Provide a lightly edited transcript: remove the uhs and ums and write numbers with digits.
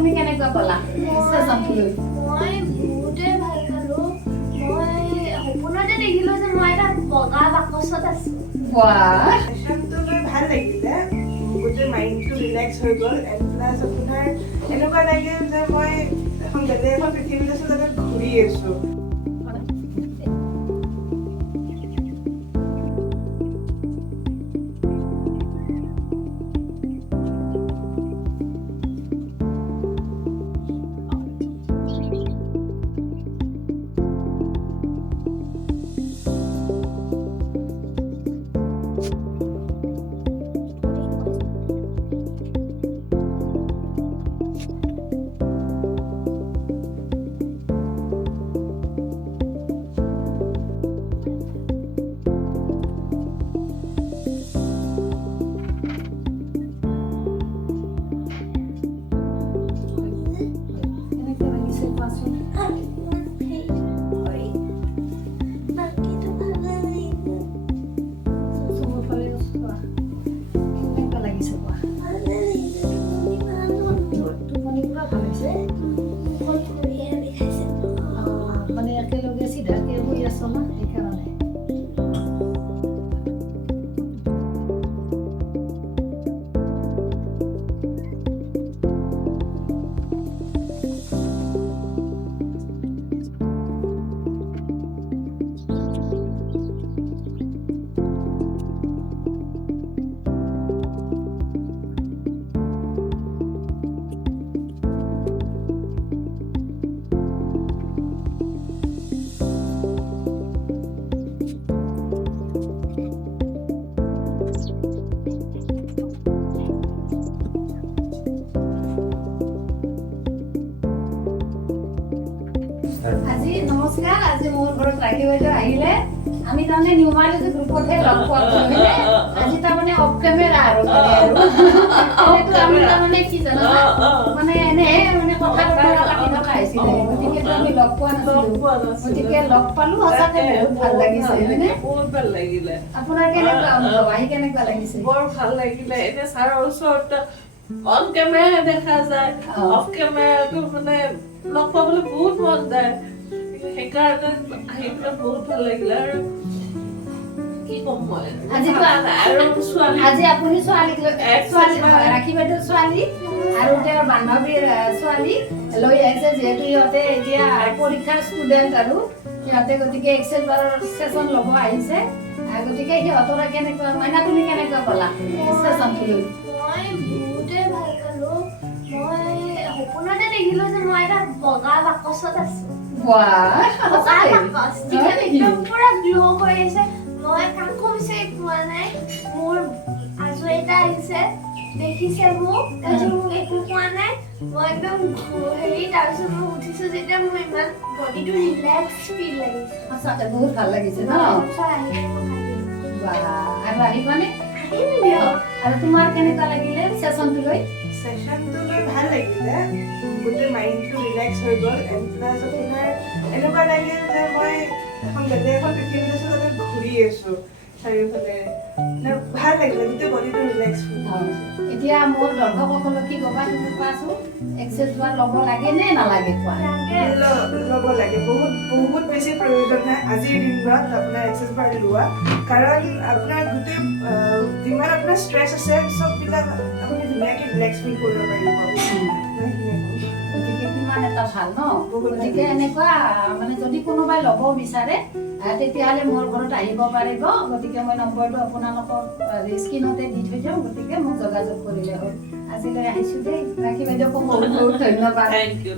তুমি কেনেকুৱা পালা ষ্টেচনটো লৈ? মই বহুতে ভাল পালো। মই সপোনতে দেখিলো যে মই এটা বগা বাকচত আছো। বাহ, সেশনটো লৈ ভাল লাগিলে। গোটেই মাইণ্ডটো ৰিলেক্স হৈ গ'ল এণ্ড প্লাছ আপোনাৰ এনেকুৱা লাগিল যে মই এখন বেলেগ এখন পৃথিৱীত আছো, তাতে ঘূৰি আছো। কেনেকুৱা লাগিছে কোৱাচোন? চবৰ ফালে চোৱা। কেনেকুৱা লাগিছে কোৱা? টোপনি পুৰা ভাল হৈছে? মানে একেলগে চিধাকে শুই আছ না, সেইকাৰণে। আজি নমস্কাৰ। আজি মোৰ ঘৰত ৰাখি বাইদেউ আহিলে। আমি তাৰমানে নিউমাৰজি গ্ৰুপতহে লগ পোৱা গৈছিলে। আজি তাৰমানে অফ কেমেৰা আৰু আমি তাৰমানে কি জানো মানে এনে মানে কথা বতৰা পাতি থকা হৈছিলে, গতিকে আমি লগ পোৱা নাছিলো। গতিকে লগ পালো, সঁচাকে বহুত ভাল লাগিছে, হয়নে? বহুত ভাল লাগিলে। আপোনাৰ কেনেকুৱা অনুভৱ, আহি কেনেকুৱা লাগিছে? বৰ ভাল লাগিলে। এনে ছাৰৰ ওচৰত অন কেমেৰা দেখা যায়, অফ কেমেৰাটো মানে লগ পাবলৈ বহুত মন যায়। সেইকাৰণে আহি পেলাই বহুত ভাল লাগিলে। আৰু কি ক'ম মই, আৰু ছোৱালী আজি আপুনি ছোৱালীক ৰাখি বাইদেউৰ ছোৱালী আৰু তেওঁৰ বান্ধৱীৰ ছোৱালী লৈ আহিছে, যিহেতু ইহঁতে এতিয়া পৰীক্ষাৰ ষ্টুডেণ্ট আৰু সিহঁতে গতিকে এক্সেছবাৰৰ ষ্টেচন ল'ব আহিছে। গতিকে সিহঁতৰ কেনেকুৱা, মাইনা তুমি কেনেকুৱা পালা ষ্টেচনটো লৈ? মই বহুতে ভাল পালো। মই সপোনতে দেখিলো যে মই এটা বগা বাকচত আছো। বাহ, বগা বাকচ একদম পুৰা গ্লো কৰি আছে। মই কাকো বিচাৰি পোৱা নাই। মোৰ আজু এটা আহিছে, দেখিছে মোক, তাৰপিছত মোক একো কোৱা নাই। মই একদম হেৰি, তাৰপিছত মই উঠিছো যেতিয়া মোৰ ইমান বডিটো ৰিলেক্স ফিল লাগিছে। সঁচাকে বহুত ভাল লাগিছে ন? বাহ, আৰু আহিবানে? আহিম দিয়ক। আৰু তোমাৰ কেনেকুৱা লাগিলে ষ্টেচনটো লৈ? সেশনটো লৈ ভাল লাগিলে। গোটেই মাইণ্ডটো ৰিলেক্স হৈ গ'ল এণ্ড প্লাছ আপোনাৰ এনেকুৱা লাগিল যে মই এখন বেলেগ এখন পৃথিৱীত আছো, তাতে ঘূৰি আছো চাৰিওফালে। ভাল লাগিলে, গোটেই বডিটো ৰিলেক্স হৈ গ'ল। এতিয়া মোৰ দৰ্শকসকলক কি ক'বা তুমি কোৱাচোন? এক্সেছবাৰ ল'ব লাগে নে নালাগে কোৱা? ল'ব লাগে, বহুত বেছি প্ৰয়োজন হয় আজিৰ দিনত আপোনাৰ এক্সেছবাৰ লোৱা। কাৰণ আপোনাৰ গোটেই যিমান আপোনাৰ ষ্ট্ৰেছ আছে চববিলাক আপুনি ধুনীয়াকৈ ৰিলেক্স ফিল কৰিব পাৰিব। গতিকে কিমান এটা ভাল ন? গতিকে এনেকুৱা মানে যদি কোনোবাই ল'ব বিচাৰে তেতিয়াহ'লে মোৰ ঘৰত আহিব পাৰিব। গতিকে মই নম্বৰটো আপোনালোকক স্ক্ৰীণতে দি থৈ যাওঁ, গতিকে মোক যোগাযোগ কৰিলে হ'ল। আজিলৈ আহিছোঁ দেই, ৰাখি বাইদেউকো বহুত বহুত ধন্যবাদ। Thank U.